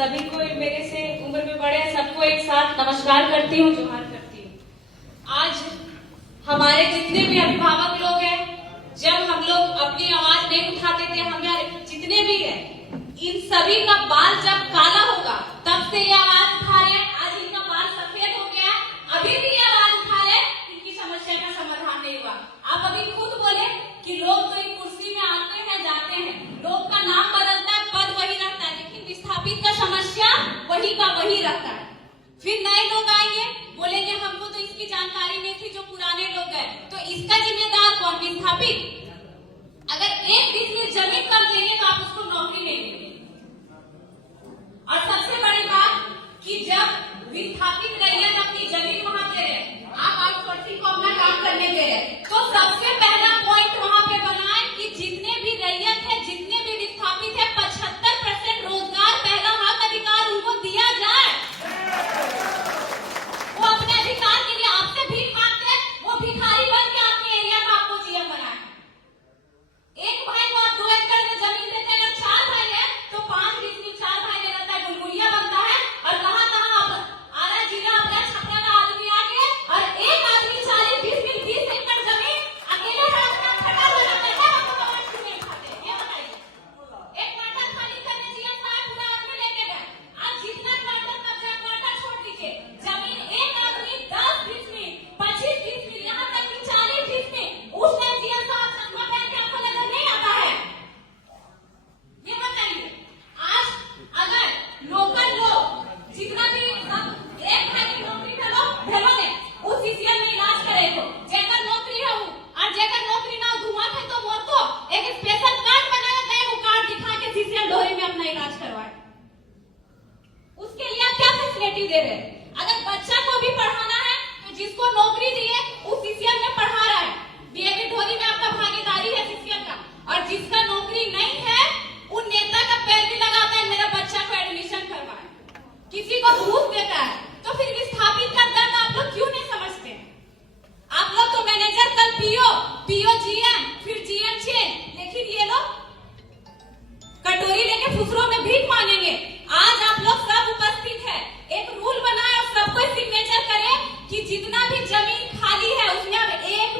सभी को मेरे से उम्र में बड़े सबको एक साथ नमस्कार करती हूँ, जोहार करती हूँ। आज हमारे जितने भी अभिभावक लोग हैं, जब हम लोग अपनी आवाज नहीं उठाते थे, हमारे जितने भी हैं, इन सभी का बाल जब काला होगा तब से ये आवाज उठा रहे हैं। आज इनका बाल सफेद हो गया, अभी भी ये आवाज उठा रहे, इनकी समस्या का समाधान नहीं हुआ। आप अभी खुद बोले कि लोग तो एक कुर्सी में आते हैं जाते हैं, लोग का नाम बदलता है, पद वही रहता है, लेकिन विस्थापित का समस्या वही का वही रहता है। फिर नए लोग आएंगे, बोलेंगे हमको तो इसकी जानकारी नहीं थी, जो पुराने लोग हैं, तो इसका जिम्मेदार कौन? विस्थापित। अगर एक दिन जमीन कम देंगे तो आप उसको नौकरी नहीं देंगे। और सबसे बड़ी बात कि जब विस्थापित रैयत अपनी जमीन वहां दे रहे, आप आउटसोर्सिंग को अपना काम करने दे रहे, तो सबसे पहला पॉइंट वहां पे बनाए कि जितने भी रैयत है, जितने भी विस्थापित है, 75% रोजगार पहला हक अधिकार उनको दिया जाए। वो अपने अधिकार के लिए आपसे भीख मांगते हैं, वो भिखारी बन के आपके एरिया का आपको जीएम बनाए। एक भाई को आप 2 एकड़ में जमीन देते हैं, 4 भाई है तो 5 डिसमिल 4 भाई ले रहता है, गुलगुलिया बनता है। और कहां आरा जिला अपना छपरा का आदमी आके और एक आदमी 40 डिसमिल 20 एकड़ जमीन अकेले अपना खड़ा हो जाता है। आपको कमांड क्यों नहीं उठाते, ये बताइए। एक क्वार्टर खाली करने जीएम साहब पूरा आदमी लेके गए। आज जितना क्वार्टर कब्जा, क्वार्टर छोड़ दीजिए, जमीन एक आदमी 10 डिसमिल 25 डिसमिल यहाँ तक कि 40 डिसमिल, उसने जीएम साहब चश्मा पहन के आपको नजर नहीं आता है, ये बताइए। आज अगर लोकल लोग जितना भी एक भाई की नौकरी भेलो ने उस सीसीएल में इलाज करे तो जेकर नौकरी है और जेकर नौकरी ना घुमा थे तो वो तो एक स्पेशल कार्ड बनाया गया, वो कार्ड दिखा के सीसीएल ढोरी में अपना इलाज करवाए। उसके लिए आप क्या फैसिलिटी दे रहे हैं? अगर बच्चा को भी पढ़ाना है तो जिसको नौकरी दिए उस सीसीएल में पढ़ा रहा है, डीएवी ढोरी में आपका भागीदारी है सीसीएल का। और जिसका नौकरी नहीं है उन नेता का पैर भी लगाता है, मेरा बच्चा को एडमिशन करवाए, किसी को घूस देता है। तो फिर विस्थापित का दर्द आप लोग क्यों नहीं समझते? आप लोग तो मैनेजर कल पीओ जीएम फिर जीएम चेन, लेकिन ये लोग कटोरी लेके फुसरों में भीख मांगेंगे। आज आप लोग सब उपस्थित है, एक रूल बनाए और सबको सिग्नेचर करे कि जितना भी जमीन खाली है उसमें अब एक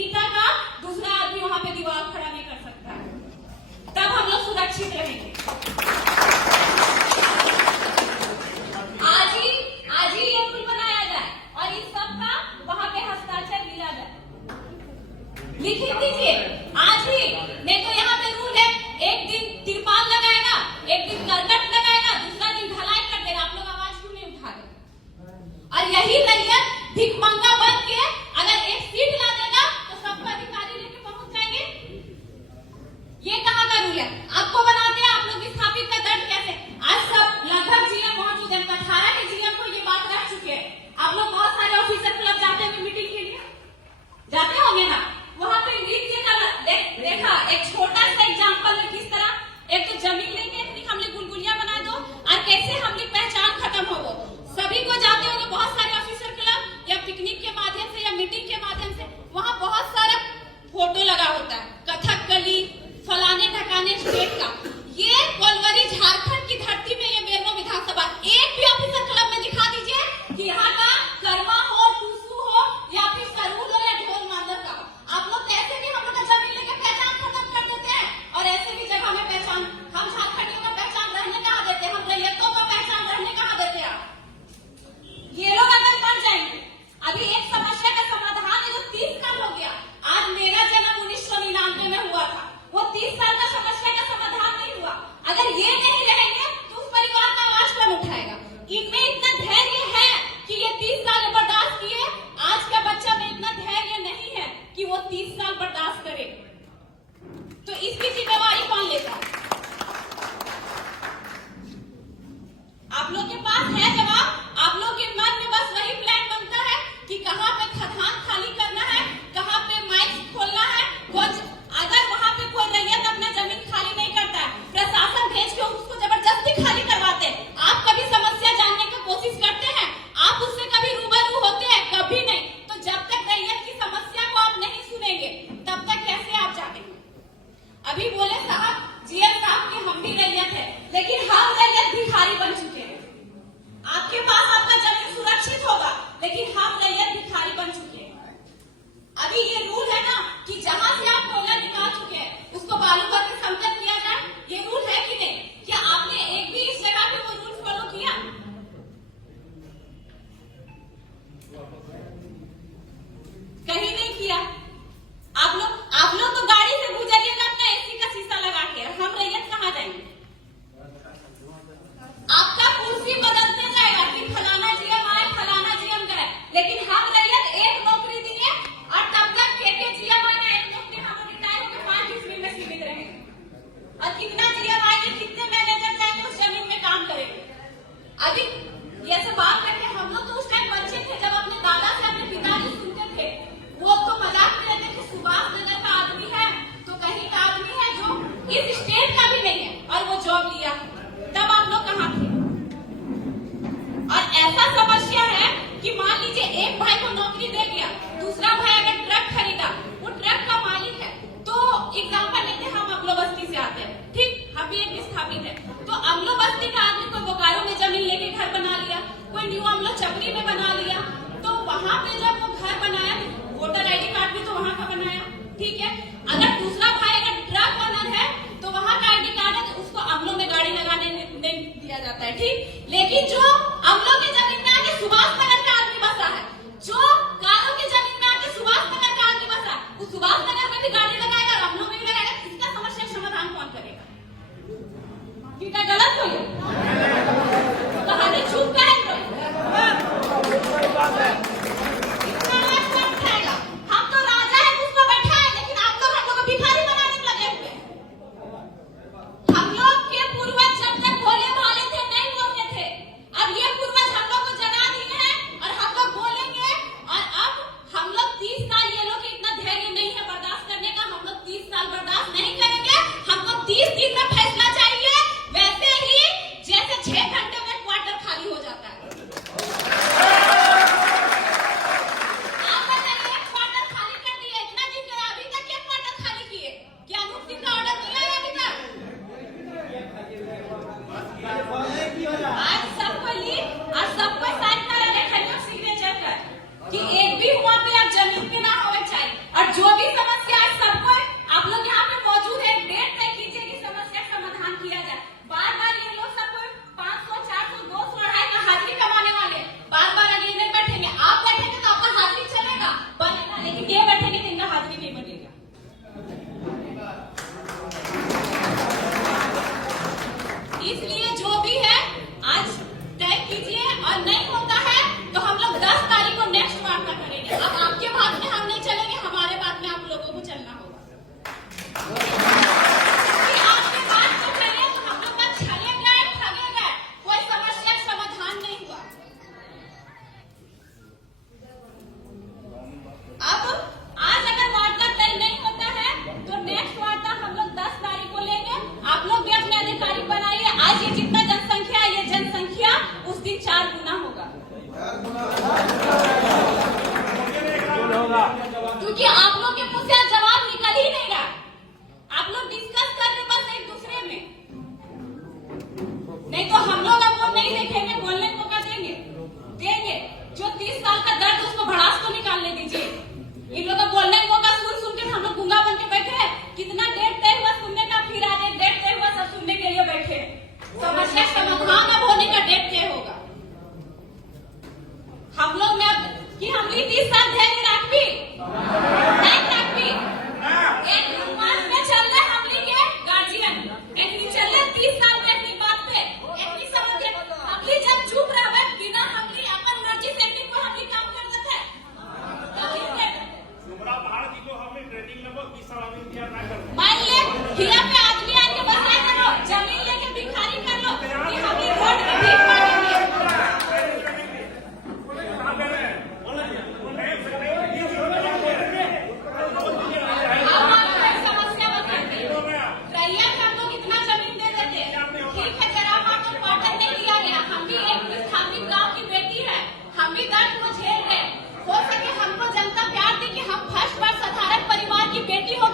ईंटा का दूसरा आदमी वहां पे दीवार खड़ा नहीं कर सकता, तब हम लोग सुरक्षित रहेंगे। आज ही ये रूल बनाया जाए और इस सब का वहां पे हस्ताक्षर मिला जाए, लिखित दीजिए आज ही। नहीं तो यहाँ पे रूल है, एक दिन तिरपाल लगाएगा, एक दिन करकट लगाएगा, दूसरा दिन ढलाई कर देगा। आप लोग आवाज क्यों नहीं उठा रहे? और यही रैयत भिखमंगा बन के अगर एक सीट ला देगा तो सबको अधिकारी लेके पहुंच जाएंगे। ये कहाँ का रूल है? आपको बनाते हैं आप लोग विस्थापित का दर्द कैसे? आज सब लगभग जीएम मौजूद है, 18 के जीएम को ये बात रख चुके हैं। आप लोग बहुत सारे ऑफिसर क्लब जाते हैं मीटिंग के लिए, जाते होंगे ना, वहां पे नृत्य का देखा एक छोटा सा एग्जांपल में किस तरह एक तो जमीन लेके हमने गुलगुलिया बना दो और कैसे हमने पहचान खत्म हो गो। सभी को जाते होंगे बहुत सारे ऑफिसर क्लब या पिकनिक के लेकिन हम रैयत भिखारी बन चुके हैं। अभी ये रूल है ना कि जहां से आप कोयला निकाल चुके हैं उसको बालू भर के समतल किया जाए, ये रूल है कि नहीं? क्या आपने एक भी इस जगह पे वो रूल फॉलो किया? कहीं नहीं किया। आप लोग तो गाड़ी से गुजरिएगा अपना एसी का शीशा लगा के, हम रैयत कहाँ जाएंगे? आपका कुर्सी बदलते जाएगा कि फलाना जीएम आए, फलाना जीएम गए, लेकिन हम रैयत एक नौकरी दिए और तब तक के जीएम आए एक नौकरी, हम रिटायर होकर 5 ईस्वी में सीमित रहेंगे। और कितना जीएम आएंगे, कितने मैनेजर जाएंगे उस जमीन में काम करेंगे। अभी ये सब बात करके हम लोग तो उस टाइम बच्चे थे, जब अपने दादा से अपने पिताजी सुनते थे, वो तो मजाक में रहते कि सुभाष नगर का आदमी है तो कहीं का आदमी है जो इस स्टेट का भी नहीं है और वो जॉब लिया। तब आप लोग कहाँ थे? और ऐसा समस्या है कि मान लीजिए एक भाई को नौकरी दे दिया, दूसरा भाई अगर ट्रक खरीदा, वो ट्रक का मालिक है, तो एग्जाम्पल लेते हैं, हम अमलो बस्ती से आते हैं, ठीक, हम भी एक विस्थापित है, तो अमलो बस्ती का आदमी कोई बोकारो में जमीन लेके घर बना लिया, कोई न्यू अमलो चपरी में बना लिया, तो वहां पे जब वो घर बनाया, वोटर आईडी कार्ड भी तो वहां का बनाया, ठीक है। अगर दूसरा भाई अगर ट्रक ओनर है तो वहां का आईडी कार्ड है, तो उसको अमलों में गाड़ी लगाने नहीं दिया जाता है, ठीक। लेकिन जो अमलों की जमीन में आके सुभाष नगर का आदमी बसा है, जो कारों की जमीन में आके सुभाष नगर का आदमी बसा, वो सुभाष नगर में भी गाड़ी लगाएगा और अमलों में भी लगाएगा, इसका समस्या समाधान कौन करेगा? क्या गलत हो गया? कहानी चुप का है हम तो राजा है उसको बैठा है, लेकिन आप लोग हम लोग को भिखारी बनाने में लगे हुए हैं। हम लोग के पूर्वज जब तक भोले भाले थे नहीं बोलते थे, अब ये पूर्वज हम लोग को जगा दिए हैं और हम लोग बोलेंगे। और अब हम लोग 30 साल, ये लोग इतना धैर्य नहीं है बर्दाश्त करने का, हम लोग 30 साल बर्दाश्त नहीं करेंगे, हमको 30 दिन में फैसला चाहिए, वैसे ही जैसे 6 घंटे में क्वार्टर खाली हो जाता है। आप बताइए, क्वार्टर खाली कर दिए, इतना दिन करा, अभी तक क्या क्वार्टर खाली किए? क्या अनुप सिंह का ऑर्डर दिया है अभी तक? आज सबको लीव और सबको साइन करा रखा सिग्नेचर कर कि एक भी हुआ पे आप जमीन पे ना होना चाहिए, और जो भी समस्या है सबको आप लोग यहाँ पे मौजूद है, डेट तय कीजिए कि समस्या का समाधान किया जाए। बार बार ये लोग सबको 500, 400, 200, 250 का हाजिरी कमाने वाले बार बार अगले नहीं बैठेंगे। आप बैठेंगे तो आपका हाजिरी चलेगा बनेगा, लेकिन ये बैठेंगे तो इनका हाजिरी नहीं बनेगा। इसलिए जो भी है आज तय कीजिए, और नहीं होता है तो हम लोग 10 तारीख को नेक्स्ट वार्ता करेंगे। अब आपके बात में हम नहीं चलेंगे, हमारे बात में आप लोगों को चलना होगा। आपके बात को चले तो हम लोग बस छले गए, ठगे गए, कोई समस्या समाधान नहीं हुआ। अब आज अगर वार्ता तय नहीं होता है तो नेक्स्ट वार्ता हम लोग 10 तारीख को लेंगे। आप लोग भी अपने अधिकारी बनाइए। आज ये जितना जनसंख्या है, ये जनसंख्या उस दिन 4 गुना होगा, क्योंकि आप लोग के मुंह से जवाब निकल ही नहीं रहा। आप लोग डिस्कस कर रहे बस एक दूसरे में, नहीं तो हम लोग अब वो नहीं देखेंगे, बोलने को मौका देंगे। जो 30 साल का दर्द, उसको भड़ास को निकालने दीजिए। इन लोगों को बोलने को मौका सुन के हम लोग गूंगा बन के बैठे हैं। कितना डेट तय हुआ सुनने का, फिर आज एक डेट तय हुआ, सब सुनने के लिए बैठे हैं। समस्या समाधान अब होने का डेट तय होगा। हम लोग में अब कि हम 30 साल धैर्य रखबी नहीं रखबी, एक रूमाल में चल रहे हम के गार्जियन, एक चल रहे 30 साल में अपनी बात पे एक समझ के हमली जब चुप रहे बिना हमली अपन मर्जी से को हमली काम कर देते हैं, तो किसके हमरा भारत को हमने ट्रेनिंग लेबो 20 साल में किया ना कर। मान ले हिया पे आदमी आके बसाए करो, जमीन लेके भिखारी कर लो कि हमली रोड पे भीख मांगेंगे।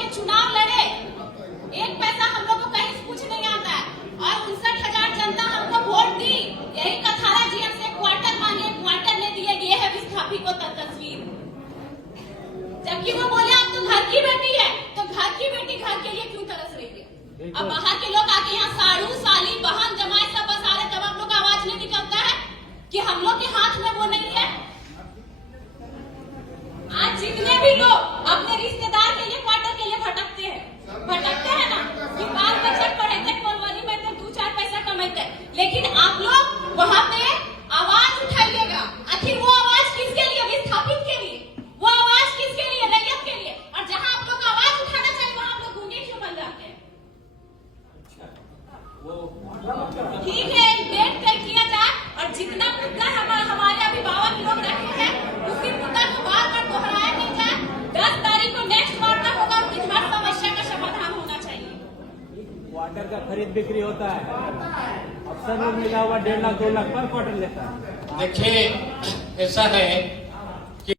चुनाव लड़े, एक पैसा हम लोग को कहीं से कुछ नहीं आता है, और 59,000 जनता हमको वोट दी, यही कथारा जीएम से क्वार्टर मांगे, क्वार्टर नहीं दिए, ये है विस्थापित। खेत बिक्री होता है, अफसर लोग मिला हुआ 1.5 लाख 2 लाख पर क्वार्टर लेता है। देखिए ऐसा है